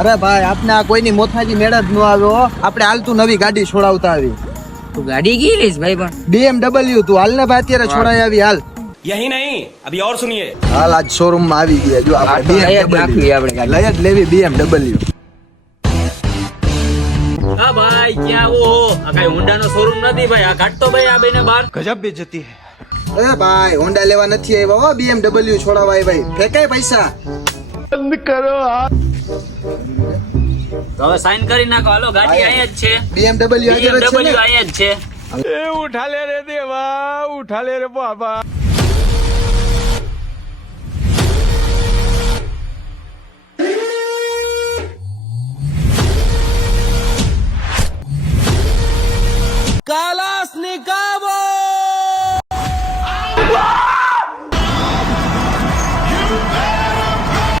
અરે ભાઈ આપને આ કોઈની મોથાજી મેળ જ ન આવ્યો. આપણે હાલતું નવી ગાડી છોડાવતા આવી. તું ગાડી કી લઈશ ભાઈ પણ? BMW તું હાલ ને ભાઈ અત્યારે છોડાઈ આવી હાલ. यही नहीं अभी और सुनिए હાલ આજ શોરૂમ માં આવી ગયા જો આપણે નાખવી આપણે ગાડી. લઈ જ લેવી BMW. હા ભાઈ ક્યાં આવો હો? આ કઈ હોન્ડા નો શોરૂમ નથી ભાઈ. આ કાઢતો ભાઈ આ બેને બાર. અરે ભાઈ હોન્ડા લેવા નથી આવ્યા હો, BMW છોડાવવા આવ્યા. ફેંકાય પૈસા. તો હવે સાઈન કરી નાખો. હાલો ગાડી અહીંયા જ છે. BMW આગળ જ છે ને? BMW અહીંયા જ છે. उठा ले रे देवा उठा ले रे बाबा